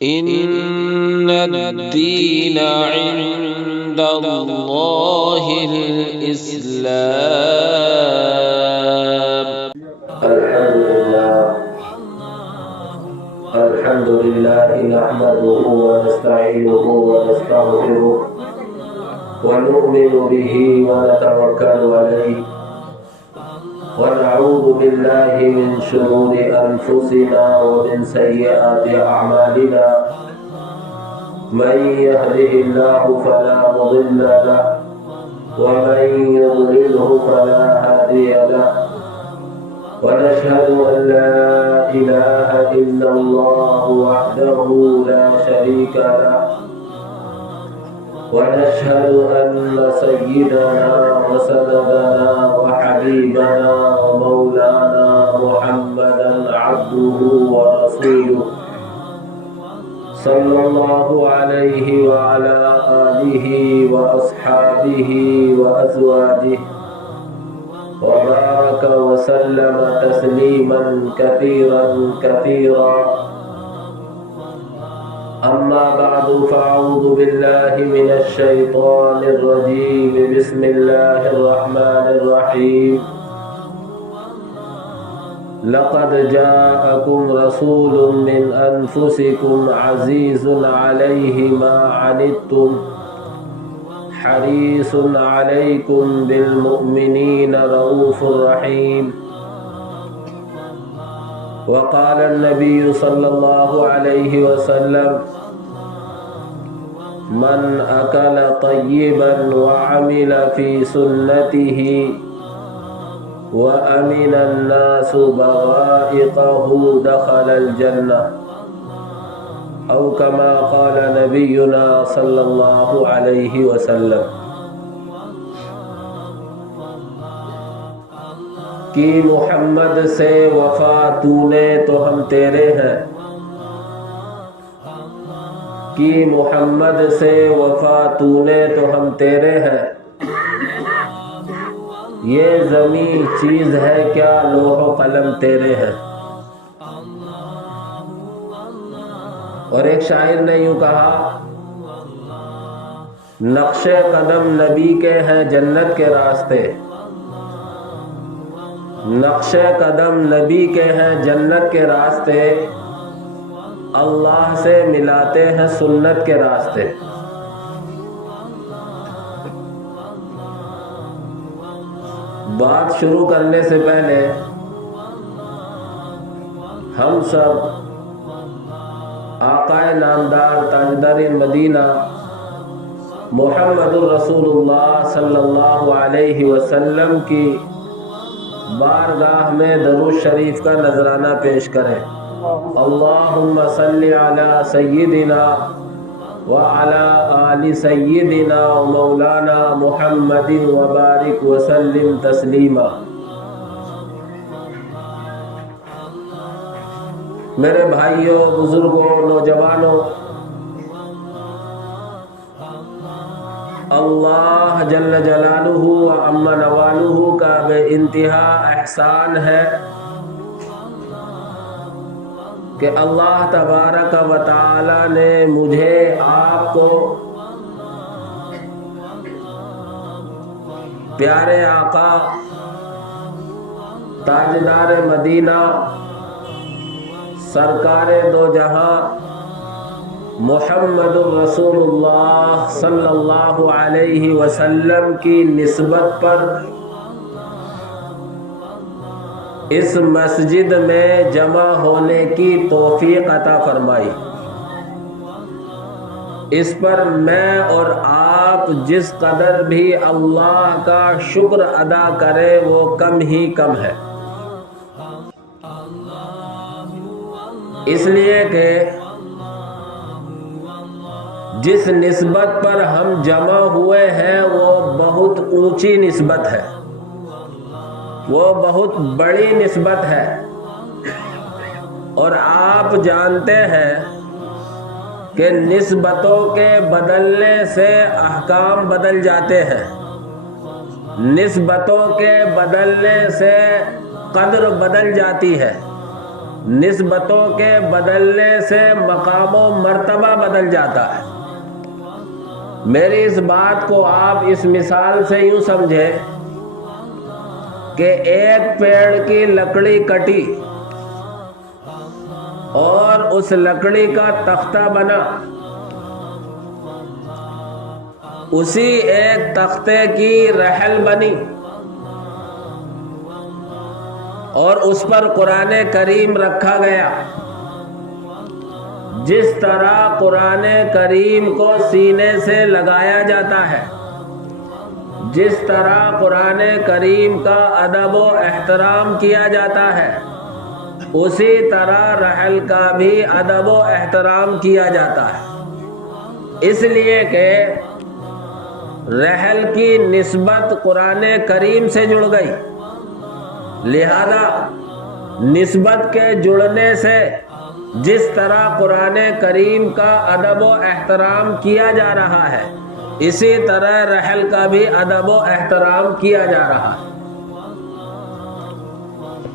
إن الدين عند الله الإسلام. الحمد لله نحمده ونستعينه ونستغفره ونؤمن به ونتوكل عليه ونعوذ بالله من شرور أنفسنا ومن سيئات أعمالنا. من يهده الله فلا مضل له ومن يضلله فلا هادي له. ونشهد أن لا إله إلا الله وحده لا شريك له. ونشهد أن سيدنا وسندنا وحبيبنا ومولانا محمدا عبده ورسوله صلى الله عليه وعلى آله وأصحابه وأزواجه وبارك وسلم تسليما كثيرا كثيرا. أما بعد فأعوذ بالله من الشيطان الرجيم. بسم الله الرحمن الرحيم. لقد جاءكم رسول من أنفسكم عزيز عليه ما عنتم حريص عليكم بالمؤمنين رؤوف رحيم. وقال النبي صلى الله عليه وسلم: من أكل طيبا وعمل في سنته وأمن الناس بوائقه دخل الجنة، أو كما قال نبينا صلی اللہ علیہ وسلم. کہ محمد سے وفا تو نے تو ہم تیرے ہیں، کہ محمد سے وفا تو نے تو ہم تیرے ہیں. یہ زمین چیز ہے کیا لوح و قلم تیرے ہیں. اور ایک شاعر نے یوں کہا: نقش قدم نبی کے ہیں جنت کے راستے، نقش قدم نبی کے ہیں جنت کے راستے، اللہ سے ملاتے ہیں سنت کے راستے. بات شروع کرنے سے پہلے ہم سب آقا نامدار تاجدار مدینہ محمد الرسول اللہ صلی اللہ علیہ وسلم کی بارگاہ میں درود شریف کا نذرانہ پیش کریں. اللہم صلی علی سیدنا وعلی آل سیدنا مولانا محمد وبارک وسلم تسلیما. میرے بھائیوں، بزرگوں، نوجوانوں، اللہ جل جلالہ و عم نوالہ کا بے انتہا احسان ہے کہ اللہ تبارک و تعالی نے مجھے آپ کو پیارے آقا تاجدار مدینہ سرکار دو جہاں محمد الرسول اللہ صلی اللہ علیہ وسلم کی نسبت پر اس مسجد میں جمع ہونے کی توفیق عطا فرمائی. اس پر میں اور آپ جس قدر بھی اللہ کا شکر ادا کریں وہ کم ہی کم ہے. اس لیے کہ جس نسبت پر ہم جمع ہوئے ہیں وہ بہت اونچی نسبت ہے، وہ بہت بڑی نسبت ہے. اور آپ جانتے ہیں کہ نسبتوں کے بدلنے سے احکام بدل جاتے ہیں، نسبتوں کے بدلنے سے قدر بدل جاتی ہے. نسبتوں کے بدلنے سے مقام و مرتبہ بدل جاتا ہے۔ میری اس بات کو آپ اس مثال سے یوں سمجھیں کہ ایک پیڑ کی لکڑی کٹی اور اس لکڑی کا تختہ بنا، اسی ایک تختے کی رحل بنی اور اس پر قرآن کریم رکھا گیا۔ جس طرح قرآن کریم کو سینے سے لگایا جاتا ہے، جس طرح قرآن کریم کا ادب و احترام کیا جاتا ہے، اسی طرح رحل کا بھی ادب و احترام کیا جاتا ہے، اس لیے کہ رحل کی نسبت قرآن کریم سے جڑ گئی۔ لہذا نسبت کے جڑنے سے جس طرح قرآن کریم کا ادب و احترام کیا جا رہا ہے، اسی طرح رحل کا بھی ادب و احترام کیا جا رہا ہے۔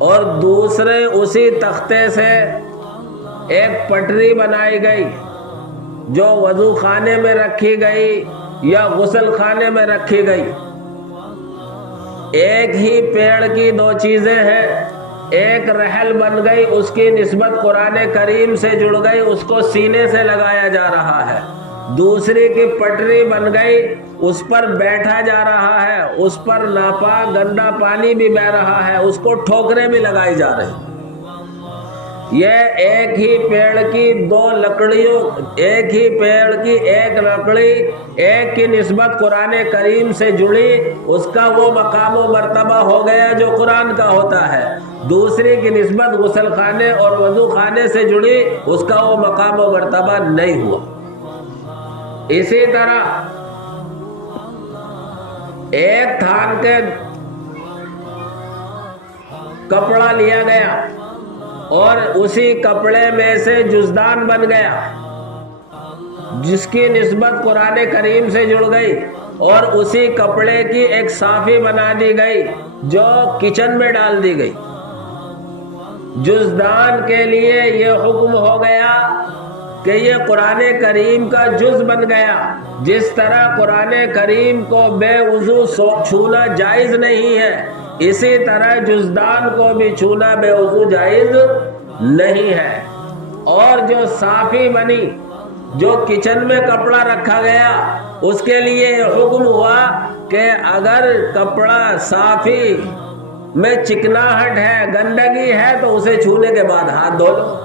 اور دوسرے اسی تختے سے ایک پٹری بنائی گئی جو وضو خانے میں رکھی گئی یا غسل خانے میں رکھی گئی۔ ایک ہی پیڑ کی دو چیزیں ہیں، ایک رحل بن گئی، اس کی نسبت قرآن کریم سے جڑ گئی، اس کو سینے سے لگایا جا رہا ہے۔ دوسری کی پٹری بن گئی، اس پر بیٹھا جا رہا ہے، اس پر ناپاک گندا پانی بھی بہہ رہا ہے، اس کو ٹھوکریں بھی لگائی جا رہی۔ یہ ایک ہی پیڑ کی دو لکڑیوں، ایک ہی پیڑ کی ایک لکڑی ایک کی نسبت قرآن کریم سے جڑی، اس کا وہ مقام و مرتبہ ہو گیا جو قرآن کا ہوتا ہے۔ دوسری کی نسبت غسل خانے اور وضو خانے سے جڑی، اس کا وہ مقام و مرتبہ نہیں ہوا۔ اسی طرح ایک تھان کے کپڑا لیا گیا اور اسی کپڑے میں سے جزدان بن گیا، جس کی نسبت قرآن کریم سے جڑ گئی، اور اسی کپڑے کی ایک صافی بنا دی گئی جو کچن میں ڈال دی گئی۔ جزدان کے لیے یہ حکم ہو گیا کہ یہ قرآن کریم کا جز بن گیا۔ جس طرح قرآن کریم کو بے وضو چھونا جائز نہیں ہے، اسی طرح جزدان کو بھی چھونا بے وضو جائز نہیں ہے۔ اور جو صافی بنی، جو کچن میں کپڑا رکھا گیا، اس کے لیے حکم ہوا کہ اگر کپڑا صافی میں چکناہٹ ہے، گندگی ہے، تو اسے چھونے کے بعد ہاتھ دھو لو۔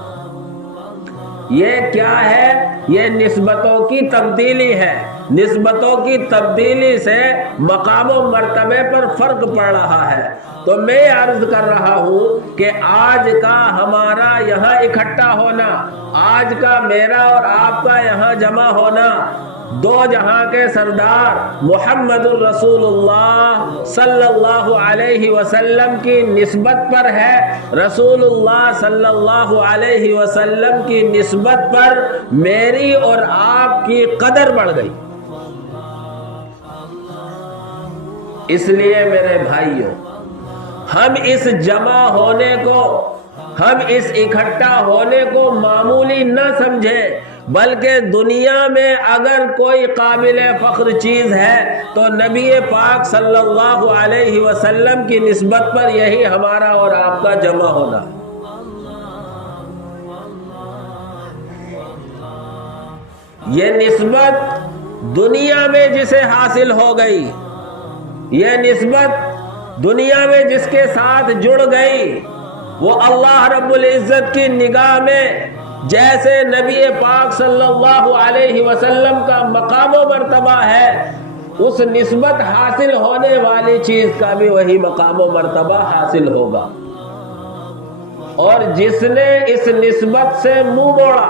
یہ کیا ہے؟ یہ نسبتوں کی تبدیلی ہے۔ نسبتوں کی تبدیلی سے مقام و مرتبے پر فرق پڑ رہا ہے۔ تو میں عرض کر رہا ہوں کہ آج کا ہمارا یہاں اکٹھا ہونا، آج کا میرا اور آپ کا یہاں جمع ہونا، دو جہاں کے سردار محمد الرسول اللہ صلی اللہ علیہ وسلم کی نسبت پر ہے۔ رسول اللہ صلی اللہ علیہ وسلم کی نسبت پر میری اور آپ کی قدر بڑھ گئی۔ اس لیے میرے بھائیوں، ہم اس جمع ہونے کو، ہم اس اکٹھا ہونے کو معمولی نہ سمجھیں، بلکہ دنیا میں اگر کوئی قابل فخر چیز ہے تو نبی پاک صلی اللہ علیہ وسلم کی نسبت پر یہی ہمارا اور آپ کا جمع ہونا ہے۔ یہ نسبت دنیا میں جسے حاصل ہو گئی، یہ نسبت دنیا میں جس کے ساتھ جڑ گئی، وہ اللہ رب العزت کی نگاہ میں جیسے نبی پاک صلی اللہ علیہ وسلم کا مقام و مرتبہ ہے، اس نسبت حاصل ہونے والی چیز کا بھی وہی مقام و مرتبہ حاصل ہوگا۔ اور جس نے اس نسبت سے منہ موڑا،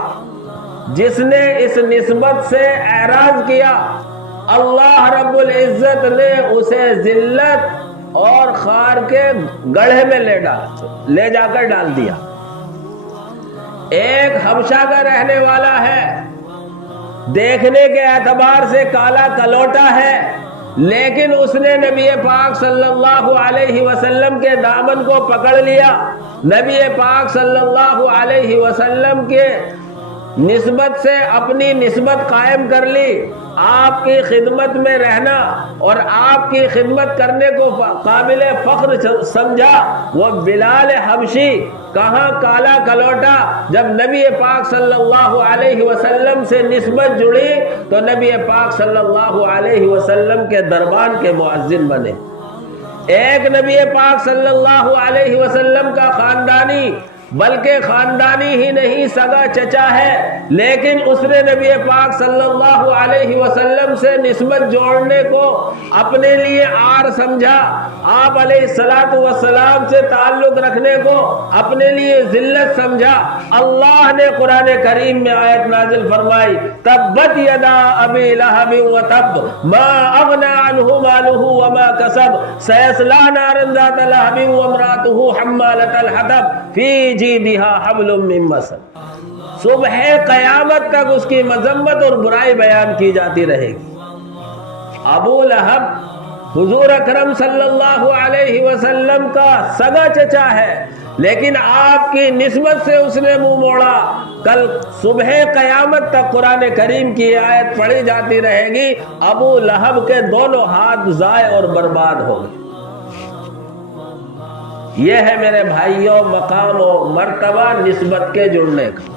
جس نے اس نسبت سے اعراض کیا، اللہ رب العزت نے اسے ذلت اور خار کے گڑھے میں لے جا کر ڈال دیا۔ ایک حبشہ کا رہنے والا ہے، دیکھنے کے اعتبار سے کالا کلوٹا ہے، لیکن اس نے نبی پاک صلی اللہ علیہ وسلم کے دامن کو پکڑ لیا، نبی پاک صلی اللہ علیہ وسلم کے نسبت سے اپنی نسبت قائم کر لی، آپ کی خدمت میں رہنا اور آپ کی خدمت کرنے کو قابل فخر سمجھا۔ وہ بلال حبشی کہاں کالا کلوٹا، جب نبی پاک صلی اللہ علیہ وسلم سے نسبت جڑی تو نبی پاک صلی اللہ علیہ وسلم کے دربان کے مؤذن بنے۔ ایک نبی پاک صلی اللہ علیہ وسلم کا خاندانی، بلکہ خاندانی ہی نہیں سگا چچا ہے، لیکن اس نے نبی پاک صلی اللہ علیہ وسلم سے نسبت جوڑنے کو اپنے لیے عار سمجھا، آپ علیہ السلام سے تعلق رکھنے کو اپنے لیے ذلت سمجھا۔ اللہ نے قرآن کریم میں آیت نازل فرمائی، تبت یدا ابی لہب وتب ما اغنی عنہ مالہ وما کسب سیصلی نارا ذات لہب وامرأتہ حمالۃ الحطب فی جیدہا حبل من مسد۔ صبح قیامت تک اس کی مذمت اور برائی بیان کی جاتی رہے گی۔ ابو لہب حضور اکرم صلی اللہ علیہ وسلم کا سگا چچا ہے، لیکن آپ کی نسبت سے اس نے منہ موڑا۔ کل صبح قیامت تک قرآن کریم کی آیت پڑھی جاتی رہے گی، ابو لہب کے دونوں ہاتھ ضائع اور برباد ہو گئے۔ یہ ہے میرے بھائیوں مقام و مرتبہ نسبت کے جڑنے کا۔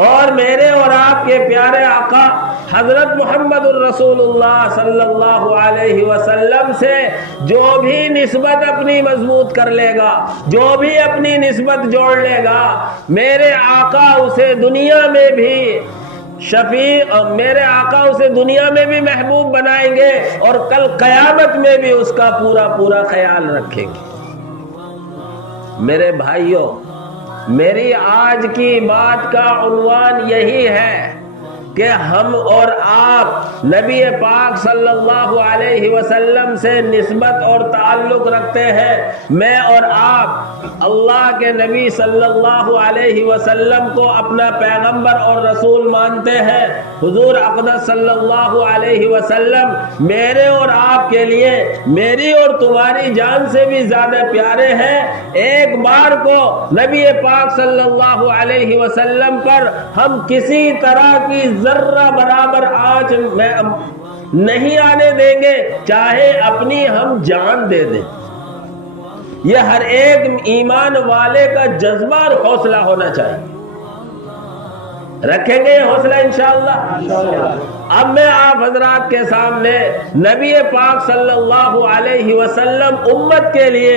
اور میرے اور آپ کے پیارے آقا حضرت محمد الرسول اللہ صلی اللہ علیہ وسلم سے جو بھی نسبت اپنی مضبوط کر لے گا، جو بھی اپنی نسبت جوڑ لے گا، میرے آقا اسے دنیا میں بھی شفیع، اور میرے آقا اسے دنیا میں بھی محبوب بنائیں گے اور کل قیامت میں بھی اس کا پورا پورا خیال رکھیں گے۔ میرے بھائیوں، میری آج کی بات کا عنوان یہی ہے کہ ہم اور آپ نبی پاک صلی اللہ علیہ وسلم سے نسبت اور تعلق رکھتے ہیں۔ میں اور آپ اللہ کے نبی صلی اللہ علیہ وسلم کو اپنا پیغمبر اور رسول مانتے ہیں۔ حضور اقدس صلی اللہ علیہ وسلم میرے اور آپ کے لیے میری اور تمہاری جان سے بھی زیادہ پیارے ہیں۔ ایک بار کو نبی پاک صلی اللہ علیہ وسلم پر ہم کسی طرح کی ذرہ برابر آنچ نہیں آنے دیں گے، چاہے اپنی ہم جان دے دیں۔ یہ ہر ایک ایمان والے کا جذبہ اور حوصلہ ہونا چاہیے۔ رکھیں گے یہ حوصلہ انشاءاللہ؟ اب میں آپ حضرات کے سامنے نبی پاک صلی اللہ علیہ وسلم امت کے لیے،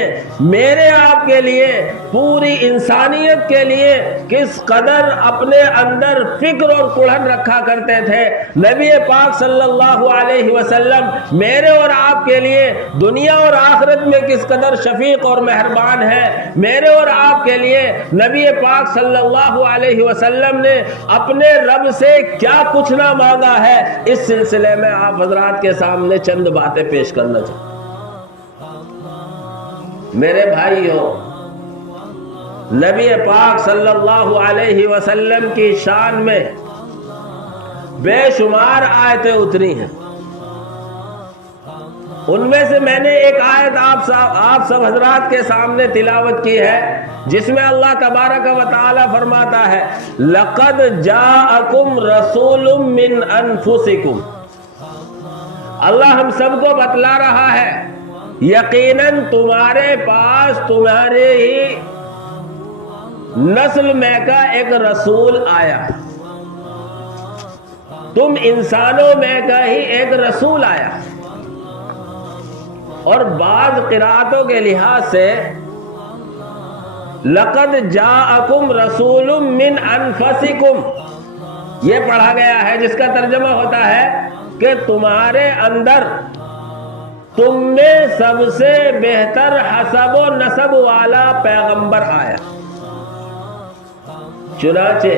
میرے آپ کے لیے، پوری انسانیت کے لیے کس قدر اپنے اندر فکر اور کڑھن رکھا کرتے تھے۔ نبی پاک صلی اللہ علیہ وسلم میرے اور آپ کے لیے دنیا اور آخرت میں کس قدر شفیق اور مہربان ہے۔ میرے اور آپ کے لیے نبی پاک صلی اللہ علیہ وسلم نے اپنے رب سے کیا کچھ نہ مانگا ہے، اس سلسلے میں آپ حضرات کے سامنے چند باتیں پیش کرنا چاہتا ہوں۔ میرے بھائیوں، نبی پاک صلی اللہ علیہ وسلم کی شان میں بے شمار آیتیں اتری ہیں۔ ان میں سے میں نے ایک آیت آپ سب حضرات کے سامنے تلاوت کی ہے، جس میں اللہ تبارک و تعالی فرماتا ہے، لَقَدْ جَاءَكُمْ رَسُولٌ مِّنْ أَنفُسِكُمْ۔ اللہ ہم سب کو بتلا رہا ہے، یقیناً تمہارے پاس تمہارے ہی نسل میں کا ایک رسول آیا، تم انسانوں میں کا ہی ایک رسول آیا۔ اور بعض قرآتوں کے لحاظ سے لَقَدْ جَاءَكُمْ رَسُولٌ مِّنْ أَنفُسِكُمْ یہ پڑھا گیا ہے، جس کا ترجمہ ہوتا ہے کہ تمہارے اندر تم میں سب سے بہتر حسب و نسب والا پیغمبر آیا۔ چنانچہ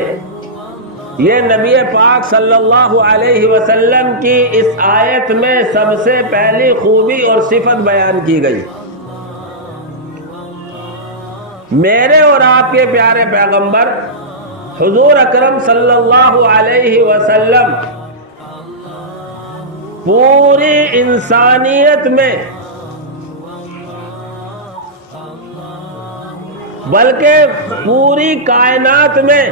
یہ نبی پاک صلی اللہ علیہ وسلم کی اس آیت میں سب سے پہلی خوبی اور صفت بیان کی گئی۔ میرے اور آپ کے پیارے پیغمبر حضور اکرم صلی اللہ علیہ وسلم پوری انسانیت میں بلکہ پوری کائنات میں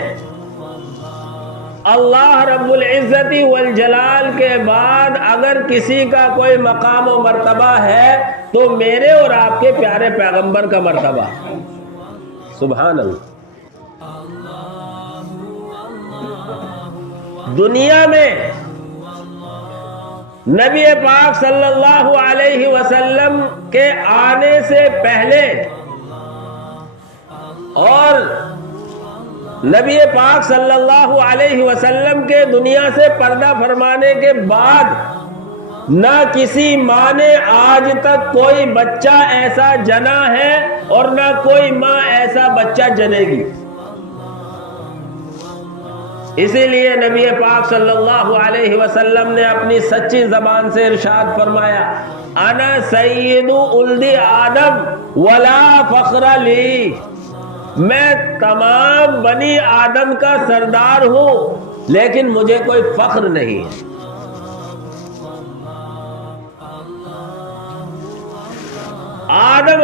اللہ رب العزت والجلال کے بعد اگر کسی کا کوئی مقام و مرتبہ ہے تو میرے اور آپ کے پیارے پیغمبر کا مرتبہ. سبحان اللہ. دنیا میں نبی پاک صلی اللہ علیہ وسلم کے آنے سے پہلے اور نبی پاک صلی اللہ علیہ وسلم کے دنیا سے پردہ فرمانے کے بعد نہ کسی ماں نے آج تک کوئی بچہ ایسا جنا ہے اور نہ کوئی ماں ایسا بچہ جنے گی. اسی لیے نبی پاک صلی اللہ علیہ وسلم نے اپنی سچی زبان سے ارشاد فرمایا انا سید ولد آدم ولا فخر لی. میں تمام بنی آدم کا سردار ہوں لیکن مجھے کوئی فخر نہیں ہے. آدم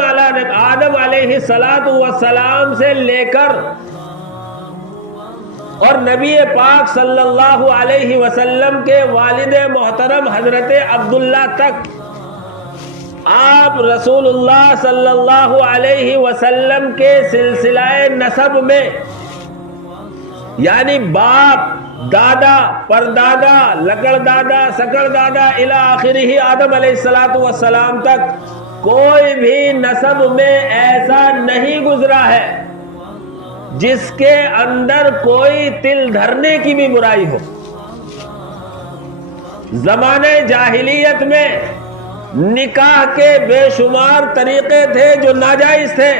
علیہ السلام سے لے کر اور نبی پاک صلی اللہ علیہ وسلم کے والد محترم حضرت عبداللہ تک آپ رسول اللہ صلی اللہ علیہ وسلم کے سلسلہ نسب میں یعنی باپ دادا پردادا لکڑ دادا سکڑ دادا الی آخرہ آدم علیہ السلام تک کوئی بھی نسب میں ایسا نہیں گزرا ہے جس کے اندر کوئی تل دھرنے کی بھی برائی ہو. زمانے جاہلیت میں نکاح کے بے شمار طریقے تھے جو ناجائز تھے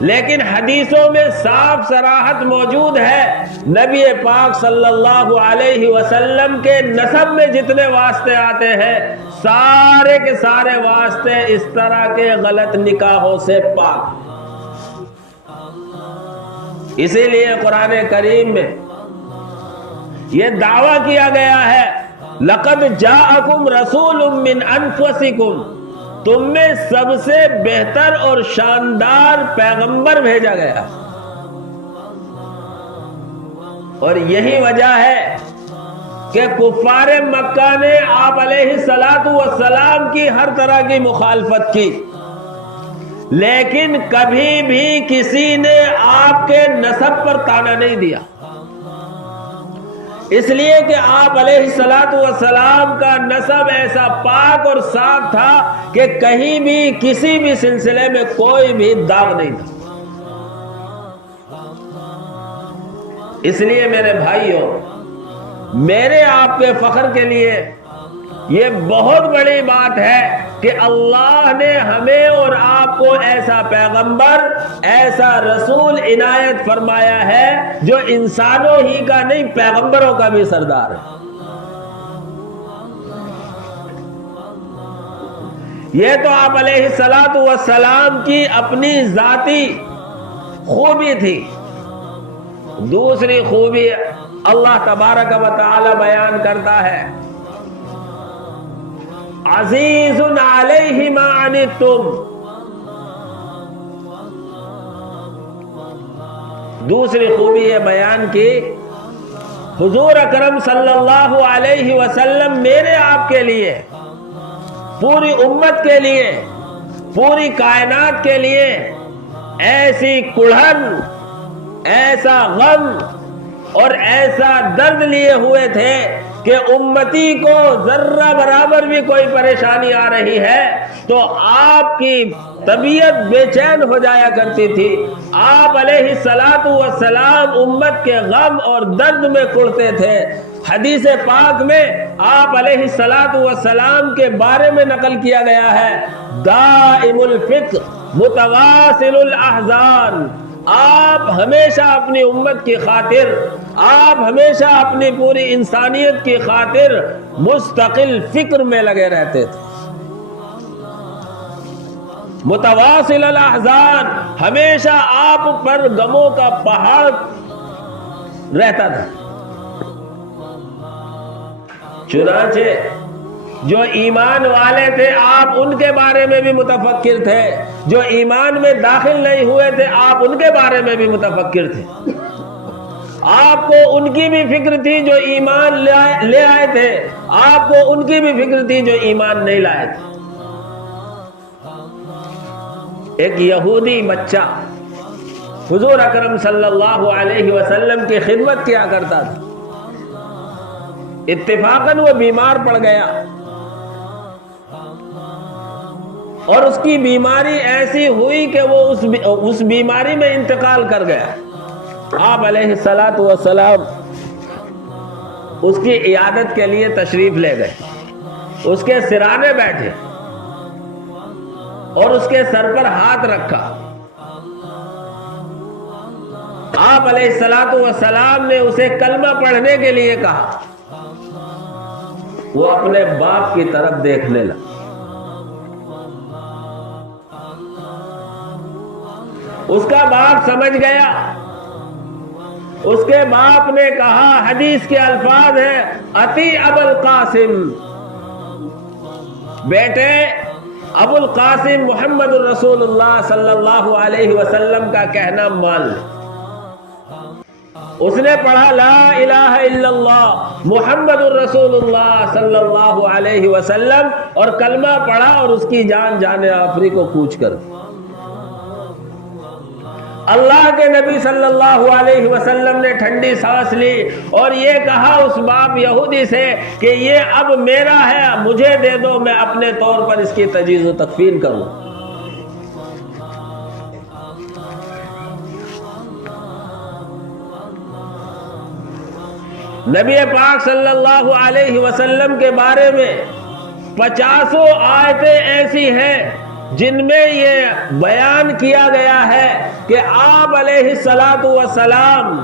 لیکن حدیثوں میں صاف صراحت موجود ہے نبی پاک صلی اللہ علیہ وسلم کے نسب میں جتنے واسطے آتے ہیں سارے کے سارے واسطے اس طرح کے غلط نکاحوں سے پاک. اسی لیے قرآن کریم میں یہ دعویٰ کیا گیا ہے لقد جاءکم رسول من انفسکم تم میں سب سے بہتر اور شاندار پیغمبر بھیجا گیا. اور یہی وجہ ہے کہ کفار مکہ نے آپ علیہ السلام کی ہر طرح کی مخالفت کی لیکن کبھی بھی کسی نے آپ کے نسب پر طعنہ نہیں دیا. اس لیے کہ آپ علیہ السلام کا نسب ایسا پاک اور صاف تھا کہ کہیں بھی کسی بھی سلسلے میں کوئی بھی داغ نہیں تھا. اس لیے میرے بھائیوں میرے آپ کے فخر کے لیے یہ بہت بڑی بات ہے کہ اللہ نے ہمیں اور آپ کو ایسا پیغمبر ایسا رسول عنایت فرمایا ہے جو انسانوں ہی کا نہیں پیغمبروں کا بھی سردار ہے. یہ تو آپ علیہ السلام کی اپنی ذاتی خوبی تھی. دوسری خوبی اللہ تبارک و تعالی بیان کرتا ہے عزیز علیہ ما عنتم. دوسری خوبی یہ بیان کی حضور اکرم صلی اللہ علیہ وسلم میرے آپ کے لیے پوری امت کے لیے پوری کائنات کے لیے ایسی کڑھن ایسا غم اور ایسا درد لیے ہوئے تھے کہ امتی کو ذرہ برابر بھی کوئی پریشانی آ رہی ہے تو آپ کی طبیعت بے چین ہو جایا کرتی تھی. آپ علیہ السلام امت کے غم اور درد میں کڑتے تھے. حدیث پاک میں آپ علیہ السلام کے بارے میں نقل کیا گیا ہے دائم الفکر متواصل الاحزان. آپ ہمیشہ اپنی امت کی خاطر آپ ہمیشہ اپنی پوری انسانیت کی خاطر مستقل فکر میں لگے رہتے تھے. متواصل الاحزان ہمیشہ آپ پر غموں کا پہاڑ رہتا تھا. چنانچہ جو ایمان والے تھے آپ ان کے بارے میں بھی متفکر تھے، جو ایمان میں داخل نہیں ہوئے تھے آپ ان کے بارے میں بھی متفکر تھے۔ آپ کو ان کی بھی فکر تھی جو ایمان لے آئے تھے، آپ کو ان کی بھی فکر تھی جو ایمان نہیں لائے تھے۔ ایک یہودی بچہ حضور اکرم صلی اللہ علیہ وسلم کی خدمت کیا کرتا تھا، اتفاقاً وہ بیمار پڑ گیا اور اس کی بیماری ایسی ہوئی کہ وہ اس بیماری میں انتقال کر گیا۔ آپ علیہ الصلاۃ والسلام اس کی عیادت کے لیے تشریف لے گئے، اس کے سرانے بیٹھے اور اس کے سر پر ہاتھ رکھا۔ آپ علیہ الصلاۃ والسلام نے اسے کلمہ پڑھنے کے لیے کہا۔ وہ اپنے باپ کی طرف دیکھنے لگا۔ اس کا باپ سمجھ گیا۔ اس کے باپ نے کہا، حدیث کے الفاظ ہیں، اتی ابو القاسم، بیٹے ابو القاسم محمد الرسول اللہ صلی اللہ علیہ وسلم کا کہنا مان لے۔ اس نے پڑھا لا الہ الا اللہ محمد الرسول اللہ صلی اللہ علیہ وسلم اور کلمہ پڑھا اور اس کی جان جانے آفری کو کوچ کر دی۔ اللہ کے نبی صلی اللہ علیہ وسلم نے ٹھنڈی سانس لی اور یہ کہا اس باپ یہودی سے کہ یہ اب میرا ہے، مجھے دے دو، میں اپنے طور پر اس کی تجہیز و تکفین کروں۔ نبی پاک صلی اللہ علیہ وسلم کے بارے میں 50 آیتیں ایسی ہیں جن میں یہ بیان کیا گیا ہے کہ آپ علیہ الصلاۃ والسلام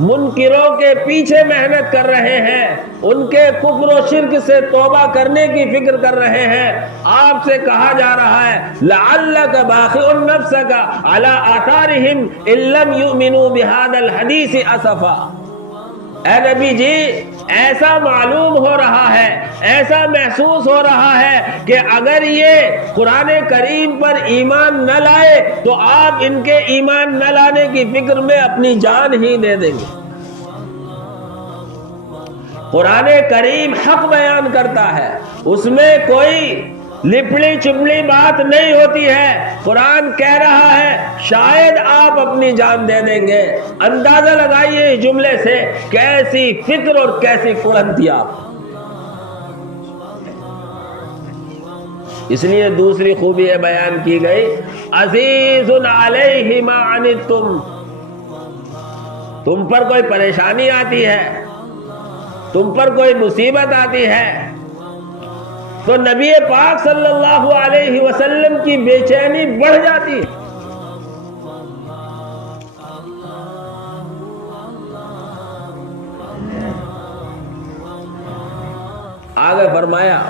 منکروں کے پیچھے محنت کر رہے ہیں، ان کے کفر و شرک سے توبہ کرنے کی فکر کر رہے ہیں۔ آپ سے کہا جا رہا ہے لعلک باخع نفسک علی آثارہم ان لم یؤمنوا بہذا الحدیث اسفا۔ اے نبی جی، ایسا معلوم ہو رہا ہے، ایسا محسوس ہو رہا ہے کہ اگر یہ قرآن کریم پر ایمان نہ لائے تو آپ ان کے ایمان نہ لانے کی فکر میں اپنی جان ہی دے دیں گے۔ قرآن کریم حق بیان کرتا ہے، اس میں کوئی لپڑی چپڑی بات نہیں ہوتی ہے۔ قرآن کہہ رہا ہے شاید آپ اپنی جان دے دیں گے۔ اندازہ لگائیے اس جملے سے کیسی فکر اور کیسی کڑن تھی آپ۔ اس لیے دوسری خوبی یہ بیان کی گئی، عزیز علیہ ما عنتم، تم پر کوئی پریشانی آتی ہے، تم پر کوئی مصیبت آتی ہے تو نبی پاک صلی اللہ علیہ وسلم کی بے چینی بڑھ جاتی ہے۔ آگے فرمایا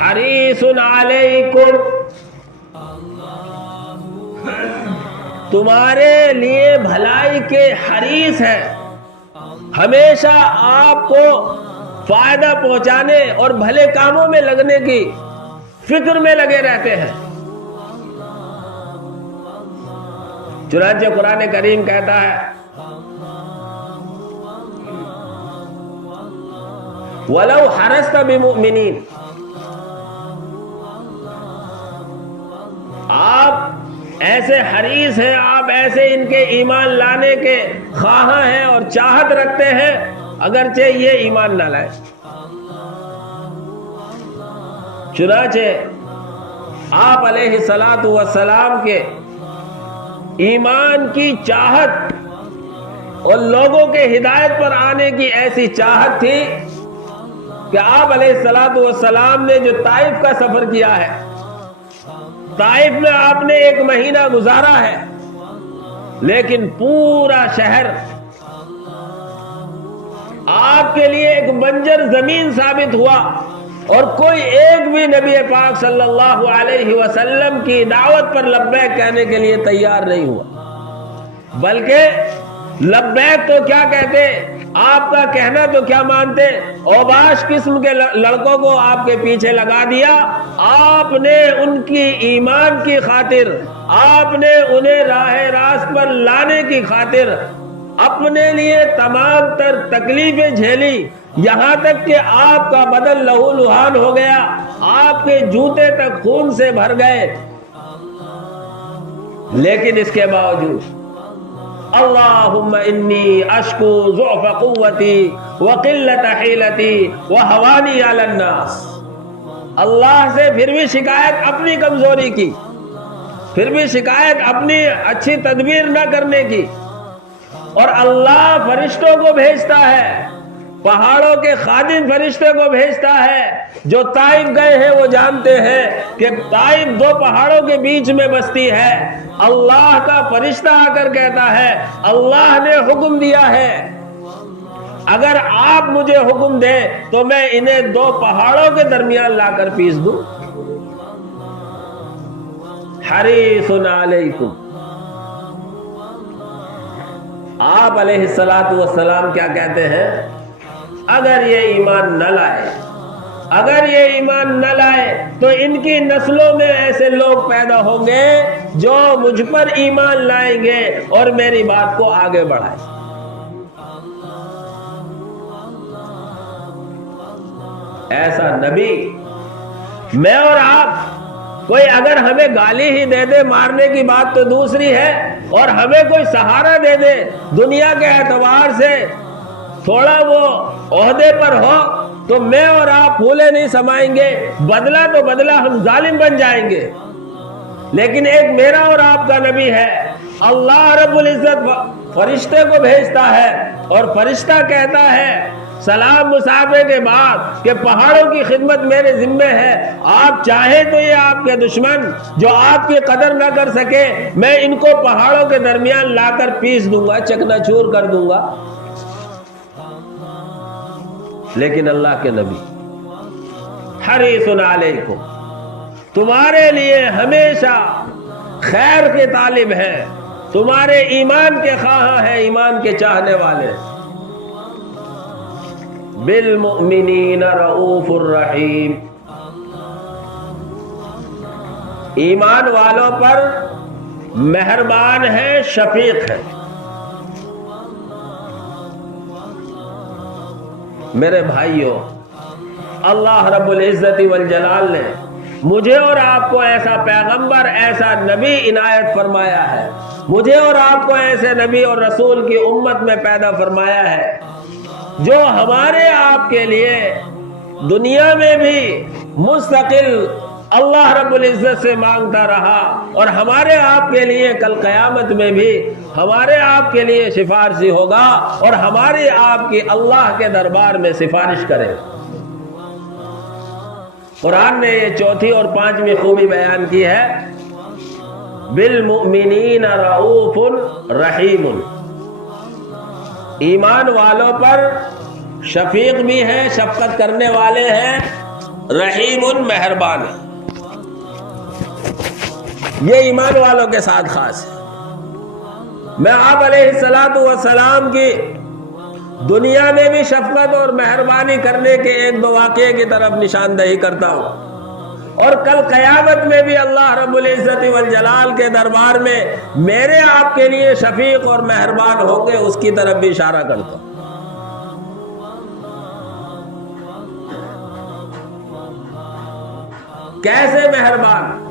حریص علیکم، تمہارے لیے بھلائی کے حریص ہے، ہمیشہ آپ کو فائدہ پہنچانے اور بھلے کاموں میں لگنے کی فکر میں لگے رہتے ہیں۔ چنانچہ قرآن کریم کہتا ہے وَلَوْ حَرَصْتَ بِمُؤْمِنِينَ، آپ ایسے حریص ہیں، آپ ایسے ان کے ایمان لانے کے خواہاں ہیں اور چاہت رکھتے ہیں اگرچہ یہ ایمان نہ لائے۔ چنانچہ آپ علیہ الصلاۃ والسلام کے ایمان کی چاہت اور لوگوں کے ہدایت پر آنے کی ایسی چاہت تھی کہ آپ علیہ الصلاۃ والسلام نے جو طائف کا سفر کیا ہے، طائف میں آپ نے 1 مہینہ گزارا ہے، لیکن پورا شہر آپ کے لیے ایک بنجر زمین ثابت ہوا اور کوئی ایک بھی نبی پاک صلی اللہ علیہ وسلم کی دعوت پر لبیک کہنے کے لیے تیار نہیں ہوا، بلکہ لبیک تو کیا کہتے، آپ کا کہنا تو کیا مانتے، اوباش قسم کے لڑکوں کو آپ کے پیچھے لگا دیا، آپ نے ان کی ایمان کی خاطر، آپ نے انہیں راہ راست پر لانے کی خاطر اپنے لیے تمام تر تکلیفیں جھیلی، یہاں تک کہ آپ کا بدن لہو لہان ہو گیا، آپ کے جوتے تک خون سے بھر گئے، لیکن اس کے باوجود اللہم انی اشکو ضعف قوتی وقلت حیلتی وہوانی علی الناس، اللہ سے پھر بھی شکایت اپنی کمزوری کی، پھر بھی شکایت اپنی اچھی تدبیر نہ کرنے کی، اور اللہ فرشتوں کو بھیجتا ہے، پہاڑوں کے خادم فرشتے کو بھیجتا ہے، جو طائف گئے ہیں وہ جانتے ہیں کہ طائف دو پہاڑوں کے بیچ میں بستی ہے، اللہ کا فرشتہ آ کر کہتا ہے اللہ نے حکم دیا ہے، اگر آپ مجھے حکم دیں تو میں انہیں دو پہاڑوں کے درمیان لا کر پیس دوں۔ حریص علیکم، آپ علیہ السلام کیا کہتے ہیں؟ اگر یہ ایمان نہ لائے، اگر یہ ایمان نہ لائے تو ان کی نسلوں میں ایسے لوگ پیدا ہوں گے جو مجھ پر ایمان لائیں گے اور میری بات کو آگے بڑھائیں۔ ایسا نبی، میں اور آپ، کوئی اگر ہمیں گالی ہی دے دے مارنے کی بات تو دوسری ہے، اور ہمیں کوئی سہارا دے دے دنیا کے اعتبار سے تھوڑا وہ عہدے پر ہو تو میں اور آپ پھولے نہیں سمائیں گے، بدلہ تو بدلہ ہم ظالم بن جائیں گے۔ لیکن ایک میرا اور آپ کا نبی ہے، اللہ رب العزت فرشتے کو بھیجتا ہے اور فرشتہ کہتا ہے سلام مصافحے کے بعد کہ پہاڑوں کی خدمت میرے ذمے ہے، آپ چاہیں تو یہ آپ کے دشمن جو آپ کی قدر نہ کر سکے، میں ان کو پہاڑوں کے درمیان لا کر پیس دوں گا، چکنا چور کر دوں گا۔ لیکن اللہ کے نبی حریص علیکم، تمہارے لیے ہمیشہ خیر کے طالب ہیں، تمہارے ایمان کے خواہاں ہیں، ایمان کے چاہنے والے، بالمؤمنین رؤوف الرحیم، ایمان والوں پر مہربان ہے، شفیق ہے۔ میرے بھائیوں، اللہ رب العزت والجلال نے مجھے اور آپ کو ایسا پیغمبر، ایسا نبی عنایت فرمایا ہے، مجھے اور آپ کو ایسے نبی اور رسول کی امت میں پیدا فرمایا ہے جو ہمارے آپ کے لیے دنیا میں بھی مستقل اللہ رب العزت سے مانگتا رہا، اور ہمارے آپ کے لیے کل قیامت میں بھی ہمارے آپ کے لیے سفارشی ہوگا، اور ہمارے آپ کی اللہ کے دربار میں سفارش کرے۔ قرآن نے یہ چوتھی اور پانچویں خوبی بیان کی ہے، بالمؤمنین رؤوف رحیم، ایمان والوں پر شفیق بھی ہے، شفقت کرنے والے ہیں، رحیم مہربان ہے۔ یہ ایمان والوں کے ساتھ خاص ہے۔ میں آپ علیہ السلام کی دنیا میں بھی شفقت اور مہربانی کرنے کے ایک دو واقعے کی طرف نشاندہی کرتا ہوں، اور کل قیامت میں بھی اللہ رب العزت والجلال کے دربار میں میرے آپ کے لیے شفیق اور مہربان ہوں گے، اس کی طرف بھی اشارہ کرتا ہوں۔ کیسے مہربان؟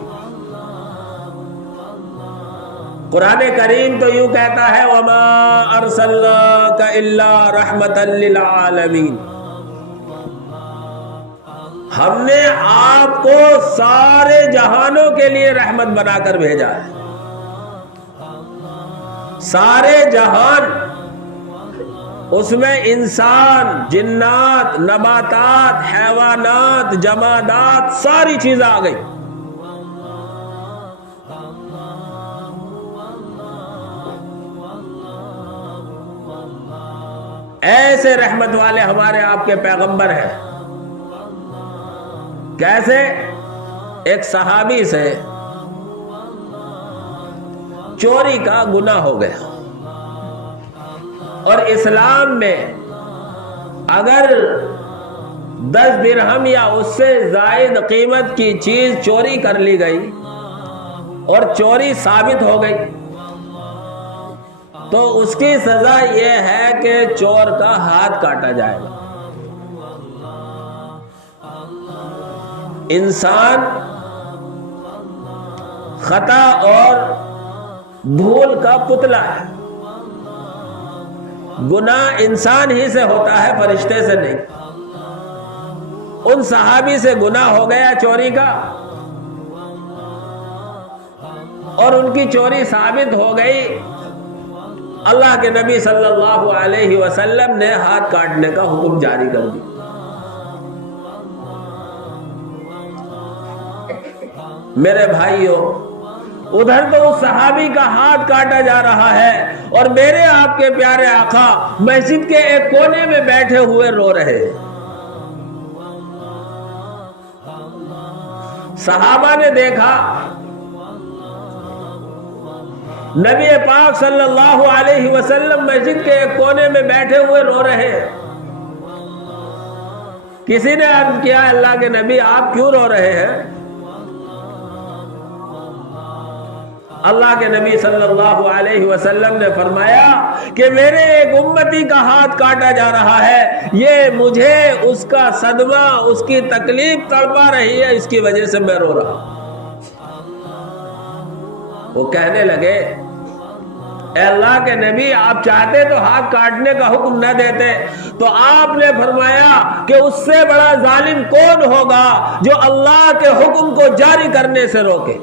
قرآن کریم تو یوں کہتا ہے وَمَا أَرْسَلْنَاكَ إِلَّا رَحْمَةً لِّلْعَالَمِينَ، ہم نے آپ کو سارے جہانوں کے لیے رحمت بنا کر بھیجا ہے۔ سارے جہان، اس میں انسان، جنات، نباتات، حیوانات، جمادات، ساری چیزیں آ گئی۔ ایسے رحمت والے ہمارے آپ کے پیغمبر ہیں۔ کیسے؟ ایک صحابی سے چوری کا گناہ ہو گیا، اور اسلام میں اگر 10 درہم یا اس سے زائد قیمت کی چیز چوری کر لی گئی اور چوری ثابت ہو گئی تو اس کی سزا یہ ہے کہ چور کا ہاتھ کاٹا جائے گا۔ انسان خطا اور بھول کا پتلا ہے، گناہ انسان ہی سے ہوتا ہے، فرشتے سے نہیں۔ ان صحابی سے گناہ ہو گیا چوری کا اور ان کی چوری ثابت ہو گئی، اللہ کے نبی صلی اللہ علیہ وسلم نے ہاتھ کاٹنے کا حکم جاری کر دیا۔ میرے بھائیوں، ادھر تو اس صحابی کا ہاتھ کاٹا جا رہا ہے اور میرے آپ کے پیارے آقا مسجد کے ایک کونے میں بیٹھے ہوئے رو رہے ہیں۔ صحابہ نے دیکھا نبی پاک صلی اللہ علیہ وسلم مسجد کے ایک کونے میں بیٹھے ہوئے رو رہے ہیں۔ کسی نے عرض کیا، اللہ کے نبی آپ کیوں رو رہے ہیں؟ اللہ کے نبی صلی اللہ علیہ وسلم نے فرمایا کہ میرے ایک امتی کا ہاتھ کاٹا جا رہا ہے، یہ مجھے اس کا صدمہ، اس کی تکلیف تڑپا رہی ہے، اس کی وجہ سے میں رو رہا ہوں۔ وہ کہنے لگے، اے اللہ کے نبی، آپ چاہتے تو ہاتھ کاٹنے کا حکم نہ دیتے، تو آپ نے فرمایا کہ اس سے بڑا ظالم کون ہوگا جو اللہ کے حکم کو جاری کرنے سے روکے۔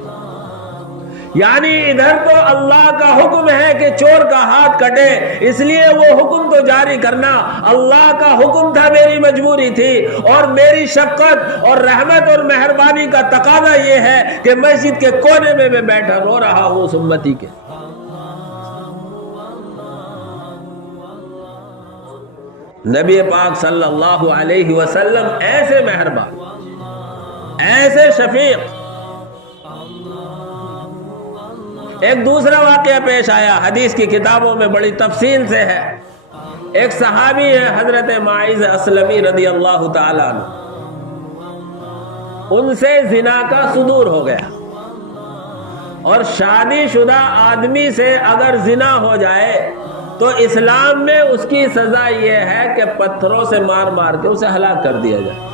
یعنی ادھر تو اللہ کا حکم ہے کہ چور کا ہاتھ کٹے، اس لیے وہ حکم تو جاری کرنا اللہ کا حکم تھا، میری مجبوری تھی، اور میری شفقت اور رحمت اور مہربانی کا تقاضا یہ ہے کہ مسجد کے کونے میں بیٹھا رو رہا ہوں اس امتی کے۔ نبی پاک صلی اللہ علیہ وسلم ایسے مہربان، ایسے شفیق۔ ایک دوسرا واقعہ پیش آیا، حدیث کی کتابوں میں بڑی تفصیل سے ہے۔ ایک صحابی ہے حضرت ماعز اسلمی رضی اللہ تعالی عنہ، ان سے زنا کا صدور ہو گیا، اور شادی شدہ آدمی سے اگر زنا ہو جائے تو اسلام میں اس کی سزا یہ ہے کہ پتھروں سے مار مار کے اسے ہلاک کر دیا جائے۔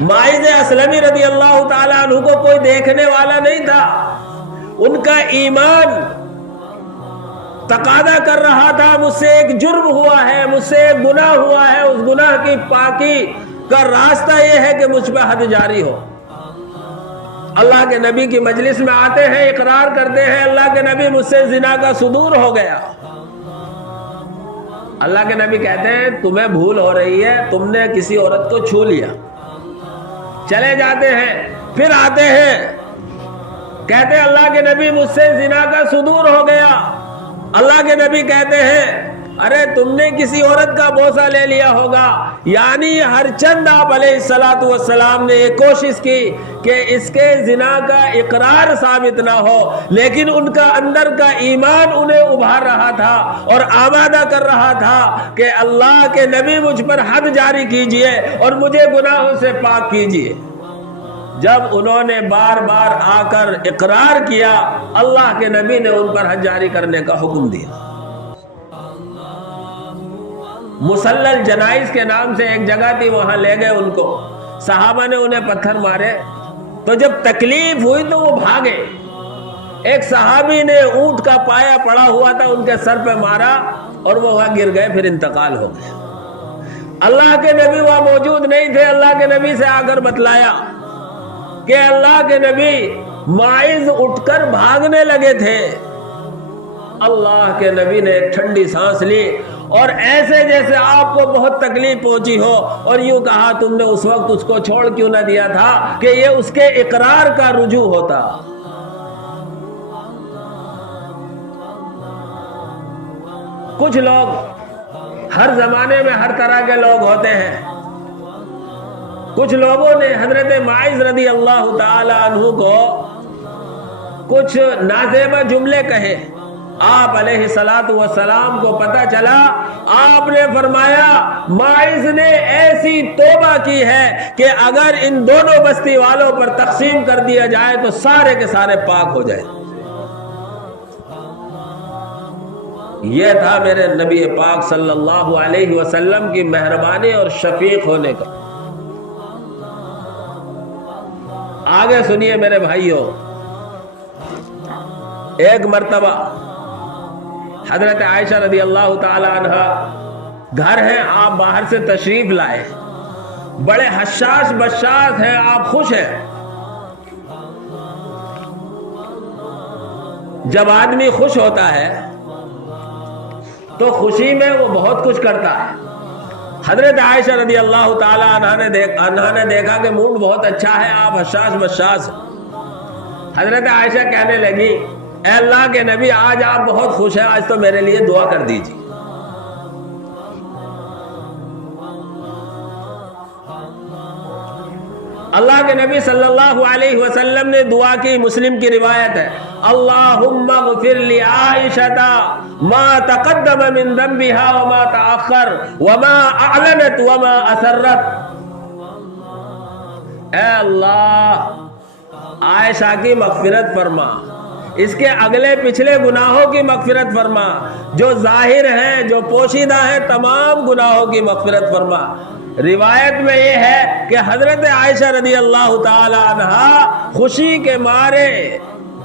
ماعز اسلمی رضی اللہ تعالیٰ عنہ کو کوئی دیکھنے والا نہیں تھا، ان کا ایمان تقاضا کر رہا تھا، مجھ سے ایک جرم ہوا ہے، مجھ سے ایک گناہ ہوا ہے، اس گناہ کی پاکی کا راستہ یہ ہے کہ مجھ پہ حد جاری ہو۔ اللہ کے نبی کی مجلس میں آتے ہیں، اقرار کرتے ہیں، اللہ کے نبی مجھ سے زنا کا صدور ہو گیا۔ اللہ کے نبی کہتے ہیں تمہیں بھول ہو رہی ہے، تم نے کسی عورت کو چھو لیا۔ چلے جاتے ہیں، پھر آتے ہیں، کہتے ہیں اللہ کے نبی مجھ سے زنا کا صدور ہو گیا۔ اللہ کے نبی کہتے ہیں ارے تم نے کسی عورت کا بوسہ لے لیا ہوگا۔ یعنی ہر چند آپ علیہ الصلوۃ والسلام نے یہ کوشش کی کہ اس کے زنا کا اقرار ثابت نہ ہو، لیکن ان کا اندر کا ایمان انہیں ابھار رہا تھا اور آمادہ کر رہا تھا کہ اللہ کے نبی مجھ پر حد جاری کیجئے اور مجھے گناہوں سے پاک کیجئے۔ جب انہوں نے بار بار آ کر اقرار کیا، اللہ کے نبی نے ان پر حد جاری کرنے کا حکم دیا۔ مسلل جنائز کے نام سے ایک جگہ تھی، وہاں لے گئے ان کو، صحابہ نے انہیں پتھر مارے، تو جب تکلیف ہوئی تو وہ بھاگے۔ ایک صحابی نے اونٹ کا پایا پڑا ہوا تھا، ان کے سر پہ مارا اور وہ وہاں گر گئے، پھر انتقال ہو گیا۔ اللہ کے نبی وہاں موجود نہیں تھے، اللہ کے نبی سے آ کر بتلایا کہ اللہ کے نبی ماعز اٹھ کر بھاگنے لگے تھے۔ اللہ کے نبی نے ایک ٹھنڈی سانس لی اور ایسے جیسے آپ کو بہت تکلیف پہنچی ہو، اور یوں کہا تم نے اس وقت اس کو چھوڑ کیوں نہ دیا تھا کہ یہ اس کے اقرار کا رجوع ہوتا۔ کچھ لوگ، ہر زمانے میں ہر طرح کے لوگ ہوتے ہیں، کچھ لوگوں نے حضرت ماعز رضی اللہ تعالی عنہ کو کچھ نازیبہ جملے کہے، آپ علیہ الصلوۃ والسلام کو پتہ چلا، آپ نے فرمایا ماعز نے ایسی توبہ کی ہے کہ اگر ان دونوں بستی والوں پر تقسیم کر دیا جائے تو سارے کے سارے پاک ہو جائیں۔ یہ تھا میرے نبی پاک صلی اللہ علیہ وسلم کی مہربانی اور شفیق ہونے کا۔ آگے سنیے میرے بھائیوں، ایک مرتبہ حضرت عائشہ رضی اللہ تعالی عنہ گھر ہیں، آپ باہر سے تشریف لائے، بڑے حشاش بشاش ہیں، آپ خوش ہیں۔ جب آدمی خوش ہوتا ہے تو خوشی میں وہ بہت کچھ کرتا ہے۔ حضرت عائشہ رضی اللہ تعالی عنہا نے دیکھا کہ موڈ بہت اچھا ہے، آپ حشاش بشاش۔ حضرت عائشہ کہنے لگی اے اللہ کے نبی آج آپ بہت خوش ہیں، آج تو میرے لیے دعا کر دیجیے۔ اللہ کے نبی صلی اللہ علیہ وسلم نے دعا کی، مسلم کی روایت ہے، اللہم اغفر لعائشہ ما تقدم من ذنبها وما تأخر وما اعلنت وما اسرت۔ اے اللہ عائشہ کی مغفرت فرما، اس کے اگلے پچھلے گناہوں کی مغفرت فرما، جو ظاہر ہیں جو پوشیدہ ہیں تمام گناہوں کی مغفرت فرما۔ روایت میں یہ ہے کہ حضرت عائشہ رضی اللہ تعالی عنہا خوشی کے مارے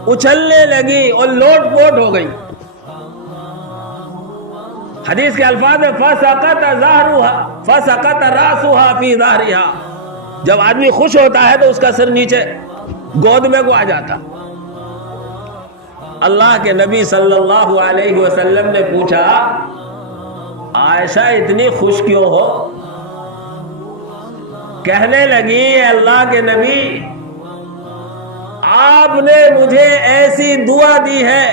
اچھلنے لگی اور لوٹ پوٹ ہو گئی۔ حدیث کے الفاظ میں فسقط راسها فی ظہرہا، جب آدمی خوش ہوتا ہے تو اس کا سر نیچے گود میں کو آ جاتا۔ اللہ کے نبی صلی اللہ علیہ وسلم نے پوچھا عائشہ اتنی خوش کیوں ہو؟ کہنے لگی اے اللہ کے نبی آپ نے مجھے ایسی دعا دی ہے،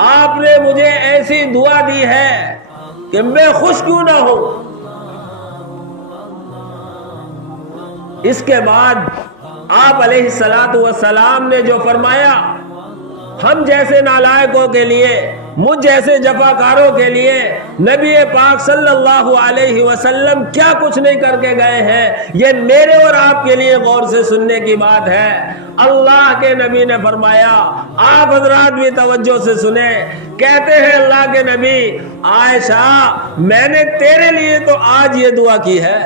آپ نے مجھے ایسی دعا دی ہے کہ میں خوش کیوں نہ ہوں۔ اس کے بعد آپ علیہ الصلوۃ والسلام نے جو فرمایا، ہم جیسے نالائقوں کے لیے، مجھ جیسے جفاکاروں کے لیے نبی پاک صلی اللہ علیہ وسلم کیا کچھ نہیں کر کے گئے ہیں، یہ میرے اور آپ کے لیے غور سے سننے کی بات ہے۔ اللہ کے نبی نے فرمایا، آپ حضرات بھی توجہ سے سنیں، کہتے ہیں اللہ کے نبی عائشہ میں نے تیرے لیے تو آج یہ دعا کی ہے،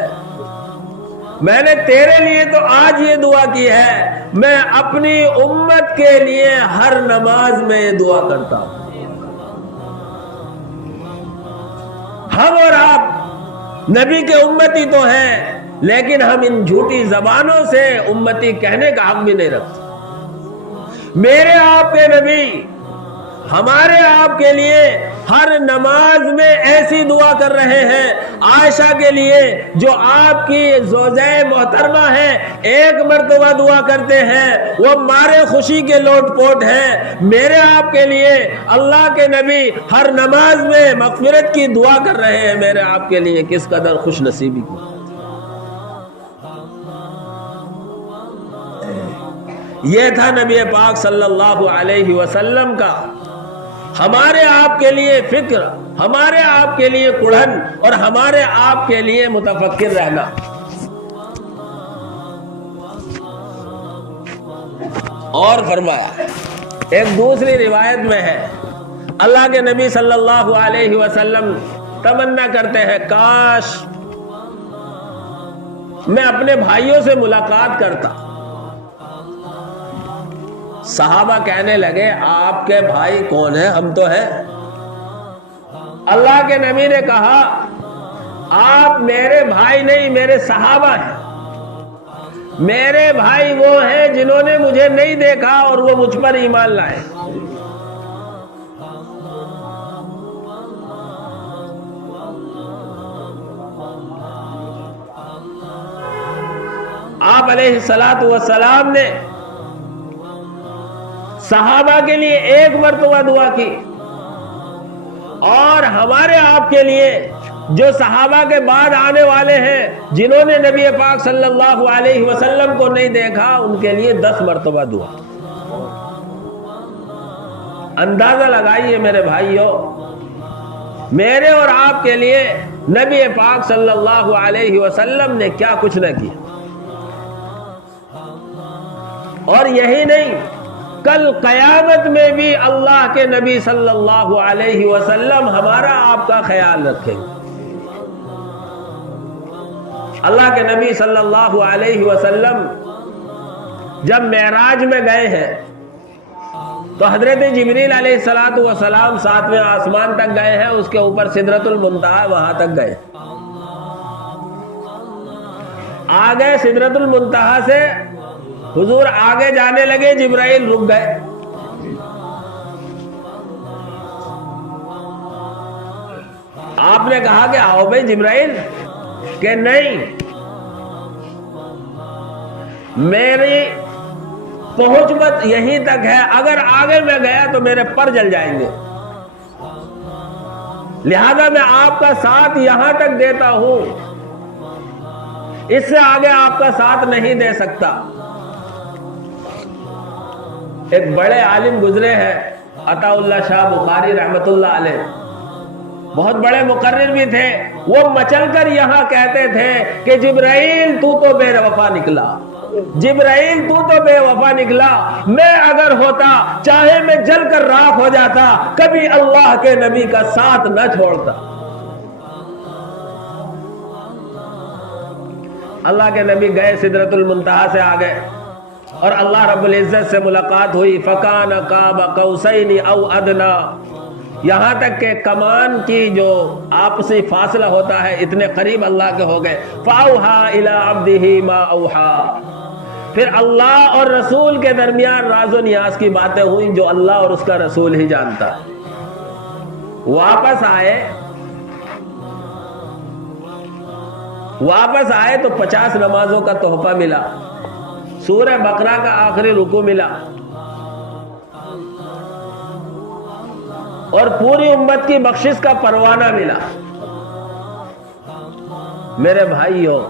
میں نے تیرے لیے تو آج یہ دعا کی ہے، میں اپنی امت کے لیے ہر نماز میں یہ دعا کرتا ہوں۔ ہم اور آپ نبی کے امتی تو ہیں، لیکن ہم ان جھوٹی زبانوں سے امتی کہنے کا حق بھی نہیں رکھتے۔ میرے آپ کے نبی ہمارے آپ کے لیے ہر نماز میں ایسی دعا کر رہے ہیں، عائشہ کے لیے جو آپ کی زوجہ محترمہ ہے ایک مرتبہ دعا کرتے ہیں، وہ مارے خوشی کے لوٹ پوٹ ہیں۔ میرے آپ کے لیے اللہ کے نبی ہر نماز میں مغفرت کی دعا کر رہے ہیں، میرے آپ کے لیے کس قدر خوش نصیبی کی۔ یہ تھا نبی پاک صلی اللہ علیہ وسلم کا ہمارے آپ کے لیے فکر، ہمارے آپ کے لیے کڑھن اور ہمارے آپ کے لیے متفکر رہنا۔ اور فرمایا ایک دوسری روایت میں ہے، اللہ کے نبی صلی اللہ علیہ وسلم تمنا کرتے ہیں کاش میں اپنے بھائیوں سے ملاقات کرتا۔ صحابہ کہنے لگے آپ کے بھائی کون ہیں؟ ہم تو ہیں۔ اللہ کے نبی نے کہا آپ میرے بھائی نہیں، میرے صحابہ ہیں۔ میرے بھائی وہ ہیں جنہوں نے مجھے نہیں دیکھا اور وہ مجھ پر ایمان لائے۔ آپ علیہ الصلوۃ والسلام نے صحابہ کے لیے ایک مرتبہ دعا کی، اور ہمارے آپ کے لیے جو صحابہ کے بعد آنے والے ہیں جنہوں نے نبی پاک صلی اللہ علیہ وسلم کو نہیں دیکھا، ان کے لیے 10 مرتبہ دعا۔ اندازہ لگائیے میرے بھائیوں، میرے اور آپ کے لیے نبی پاک صلی اللہ علیہ وسلم نے کیا کچھ نہ کیا۔ اور یہی نہیں، کل قیامت میں بھی اللہ کے نبی صلی اللہ علیہ وسلم ہمارا آپ کا خیال رکھیں گے۔ اللہ کے نبی صلی اللہ علیہ وسلم جب معراج میں گئے ہیں تو حضرت جبریل علیہ السلام 7ویں آسمان تک گئے ہیں، اس کے اوپر سدرۃ المنتہا، وہاں تک گئے۔ آگے سدرۃ المنتہا سے حضور آگے جانے لگے، جبرائیل رک گئے۔ آپ نے کہا کہ آؤ بھائی جبرائیل، کہ نہیں، میری پہنچ مت یہیں تک ہے، اگر آگے میں گیا تو میرے پر جل جائیں گے، لہذا میں آپ کا ساتھ یہاں تک دیتا ہوں، اس سے آگے آپ کا ساتھ نہیں دے سکتا۔ ایک بڑے عالم گزرے ہیں، عطا اللہ شاہ بخاری رحمت اللہ علیہ، بہت بڑے مقرر بھی تھے۔ وہ مچل کر یہاں کہتے تھے کہ جبرائیل تو بے وفا نکلا، جبرائیل تو بے وفا نکلا، میں اگر ہوتا چاہے میں جل کر راکھ ہو جاتا، کبھی اللہ کے نبی کا ساتھ نہ چھوڑتا۔ اللہ کے نبی گئے، سدرۃ المنتہا سے آ گئے اور اللہ رب العزت سے ملاقات ہوئی۔ فَكَانَ قَابَ قَوْسَيْنِ أَوْ أَدْنَىٰ، یہاں تک کہ کمان کی جو آپسی فاصلہ ہوتا ہے اتنے قریب اللہ کے ہو گئے۔ فَأَوْحَىٰ إِلَىٰ عَبْدِهِ مَا أَوْحَىٰ، پھر اللہ اور رسول کے درمیان راز و نیاز کی باتیں ہوئیں جو اللہ اور اس کا رسول ہی جانتا ہے۔ واپس آئے تو 50 نمازوں کا تحفہ ملا، سورہ بقرہ کا آخری رکوع ملا، اور پوری امت کی بخشش کا پروانہ ملا۔ میرے بھائیوں،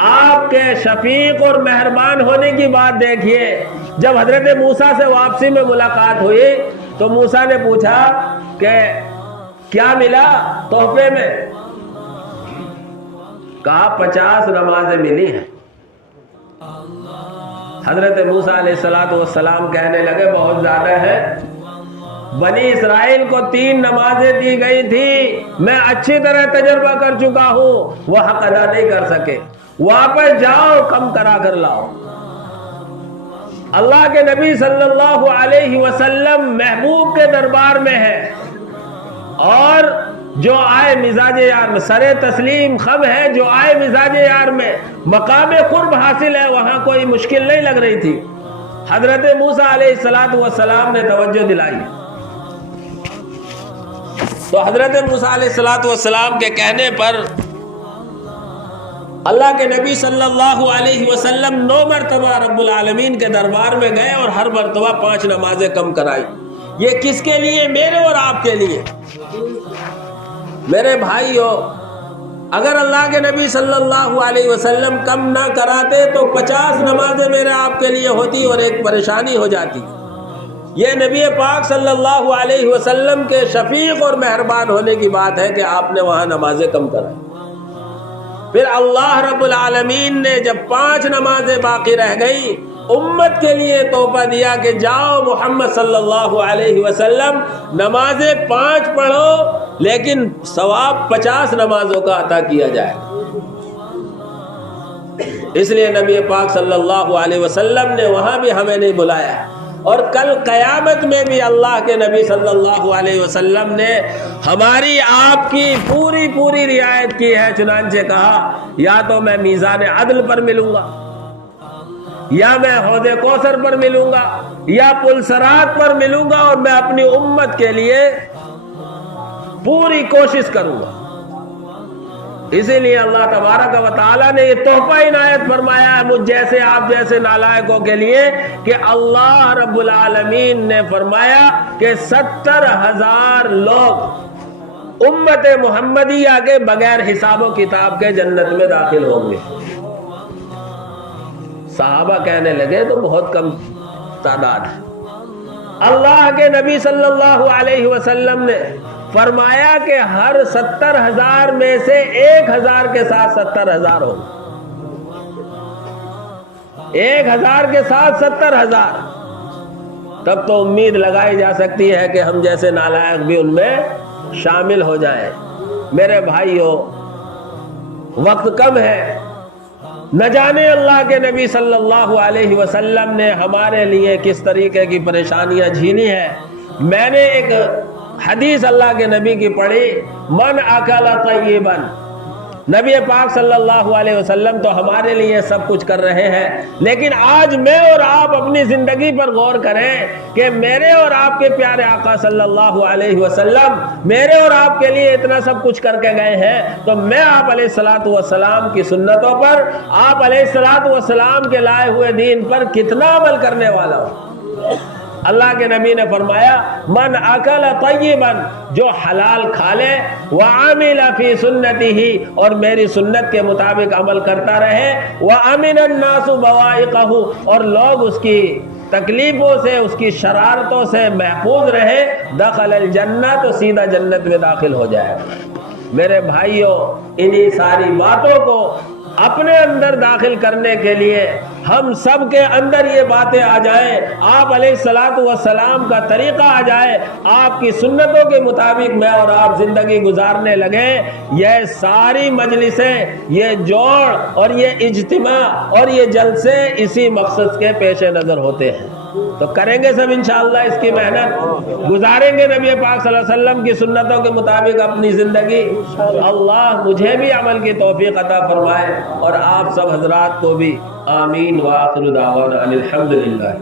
آپ کے شفیق اور مہربان ہونے کی بات دیکھیے، جب حضرت موسیٰ سے واپسی میں ملاقات ہوئی تو موسیٰ نے پوچھا کہ کیا ملا تحفے میں؟ کہا 50 نمازیں ملی ہیں۔ حضرت موسیٰ علیہ السلام کہنے لگے بہت زیادہ ہے، بنی اسرائیل کو 3 نمازیں دی گئی تھی، میں اچھی طرح تجربہ کر چکا ہوں، وہ حق ادا نہیں کر سکے، واپس جاؤ کم کرا کر لاؤ۔ اللہ کے نبی صلی اللہ علیہ وسلم محبوب کے دربار میں ہے، اور جو آئے مزاج یار میں، سر تسلیم خم ہے، جو آئے مزاج یار میں مقام قرب حاصل ہے، وہاں کوئی مشکل نہیں لگ رہی تھی۔ حضرت موسیٰ علیہ السلام نے توجہ دلائی، تو حضرت موسیٰ علیہ السلام کے کہنے پر اللہ کے نبی صلی اللہ علیہ وسلم 9 مرتبہ رب العالمین کے دربار میں گئے اور ہر مرتبہ 5 نمازیں کم کرائی۔ یہ کس کے لیے؟ میرے اور آپ کے لیے۔ میرے بھائیو، اگر اللہ کے نبی صلی اللہ علیہ وسلم کم نہ کراتے تو 50 نمازیں میرے آپ کے لیے ہوتی اور ایک پریشانی ہو جاتی۔ یہ نبی پاک صلی اللہ علیہ وسلم کے شفیق اور مہربان ہونے کی بات ہے کہ آپ نے وہاں نمازیں کم کرائی۔ پھر اللہ رب العالمین نے جب 5 نمازیں باقی رہ گئی، امت کے لیے تحفہ دیا کہ جاؤ محمد صلی اللہ علیہ وسلم نمازیں 5 پڑھو، لیکن ثواب 50 نمازوں کا عطا کیا جائے۔ اس لیے نبی پاک صلی اللہ علیہ وسلم نے وہاں بھی ہمیں نہیں بلایا، اور کل قیامت میں بھی اللہ کے نبی صلی اللہ علیہ وسلم نے ہماری آپ کی پوری رعایت کی ہے۔ چنانچہ کہا یا تو میں میزان عدل پر ملوں گا، یا میں حوض کوثر پر ملوں گا، یا پل صراط پر ملوں گا، اور میں اپنی امت کے لیے پوری کوشش کروں گا۔ اسی لیے اللہ تبارک و تعالیٰ نے یہ تحفہ عنایت فرمایا ہے مجھ جیسے آپ جیسے نالائقوں کے لیے، کہ اللہ رب العالمین نے فرمایا کہ 70,000 لوگ امت محمدیہ کے بغیر حساب و کتاب کے جنت میں داخل ہوں گے۔ صحابہ کہنے لگے تو بہت کم تعداد ہے، اللہ کے نبی صلی اللہ علیہ وسلم نے فرمایا کہ ہر 70,000 میں سے 1,000 کے ساتھ 70,000 ہو، 1,000 کے ساتھ 70,000، تب تو امید لگائی جا سکتی ہے کہ ہم جیسے نالائق بھی ان میں شامل ہو جائیں۔ میرے بھائیوں، وقت کم ہے، نہ جانے اللہ کے نبی صلی اللہ علیہ وسلم نے ہمارے لیے کس طریقے کی پریشانیاں جھیلی ہیں۔ میں نے ایک حدیث اللہ کے نبی کی پڑھی، من اکل طیبا، نبی پاک صلی اللہ علیہ وسلم تو ہمارے لیے سب کچھ کر رہے ہیں، لیکن آج میں اور آپ اپنی زندگی پر غور کریں کہ میرے اور آپ کے پیارے آقا صلی اللہ علیہ وسلم میرے اور آپ کے لیے اتنا سب کچھ کر کے گئے ہیں، تو میں آپ علیہ الصلوۃ والسلام کی سنتوں پر، آپ علیہ الصلوۃ والسلام کے لائے ہوئے دین پر کتنا عمل کرنے والا ہوں۔ اللہ کے نبی نے فرمایا، من اکل طیبا، جو حلال کھا لے، وعمل فی سنتہ، اور میری سنت کے مطابق عمل کرتا رہے، وامن الناس بوائقہ، اور لوگ اس کی تکلیفوں سے، اس کی شرارتوں سے محفوظ رہے، دخل الجنہ، تو سیدھا جنت میں داخل ہو جائے۔ میرے بھائیوں، انہی ساری باتوں کو اپنے اندر داخل کرنے کے لیے ہم سب کے اندر یہ باتیں آ جائیں، آپ علیہ الصلوۃ والسلام کا طریقہ آ جائے، آپ کی سنتوں کے مطابق میں اور آپ زندگی گزارنے لگیں، یہ ساری مجلسیں، یہ جوڑ اور یہ اجتماع اور یہ جلسے اسی مقصد کے پیش نظر ہوتے ہیں۔ تو کریں گے سب انشاءاللہ اس کی محنت، گزاریں گے نبی پاک صلی اللہ علیہ وسلم کی سنتوں کے مطابق اپنی زندگی۔ اللہ مجھے بھی عمل کی توفیق عطا فرمائے اور آپ سب حضرات کو بھی۔ آمین وآخر دعوانا ان الحمدللہ۔